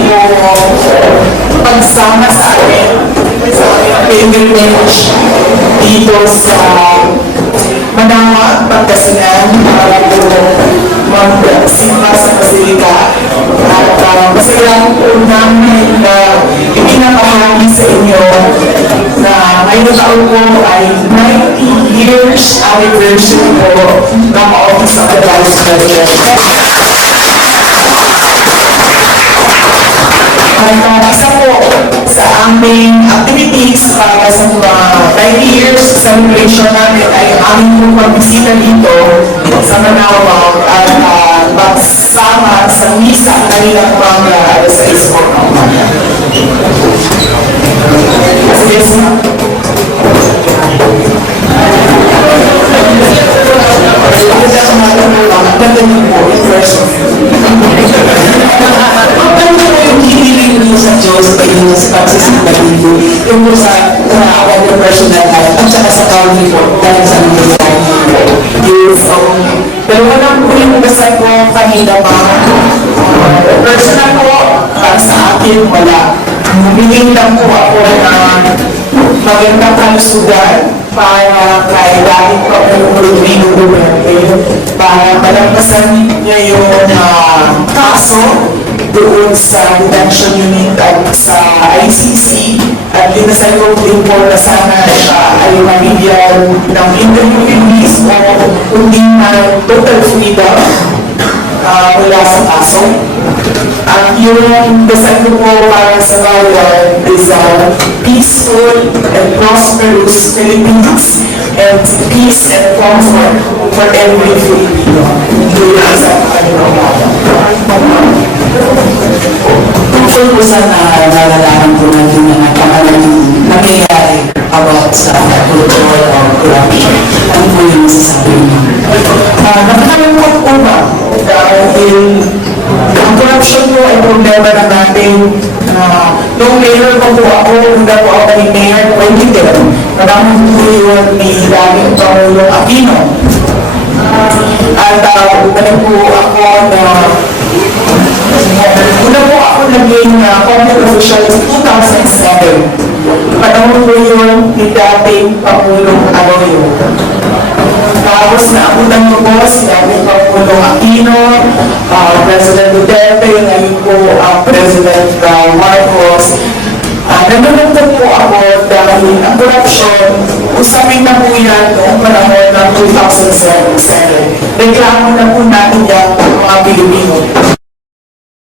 po pagsama sa akin sa pilgrimage dito sa Manama, Pangasinan para po magsimba sa Basilika at uh, masaya po namin na ipinapahagi sa inyo na ngayong taon po ay 90 years anniversary po ng Office of the Vice President. At uh, isa po sa aming activities para sa mga 90 years celebration namin ay aming po pagbisita dito sa Manawag at uh, magsama sa misa kanina umaga alas 6 po ng umaga. Sige, sa Diyos sa inyo sa pagsisimba niyo? Yung po sa naawa niyo personal life at saka sa county po dahil sa nangyayari Yes, so, pero wala po yung basta ko kanina pa. Uh, personal po, para sa akin, wala. Humiling lang po ako na magandang kalusugan para kay dahil po ang Rodrigo Duterte para malampasan niya yung ah, kaso doon sa detention unit at sa ICC at linasay ko din po na sana siya ay mabigyan ng interview release o kundi na total freedom ah, mula sa kaso. At yung desire ko po para sa bayan is a peaceful and prosperous Philippines and peace and comfort for every Filipino. Yun sa kanilang Sa na nalalaman po natin na napakalang nangyayari about sa control or corruption. Ano po yung masasabi niyo? Uh, Nakakalungkot po ba? Dahil ang corruption po ay problema na natin. Uh, mayor ko po ako, hindi po ako ni Mayor 2010. Marami po yun ni dating Pangulong Aquino. At uh, po ako na ako naging uh, public official sa 2007. Panahon po yun ni dating Pangulong Arroyo. Tapos naabutan ko po si dating Pangulong Aquino, uh, President Duterte, ngayon po ang President uh, Marcos. Uh, Nanunod po ako dahil ang corruption, usapin na po yan noong panahon ng 2007. Reklamo na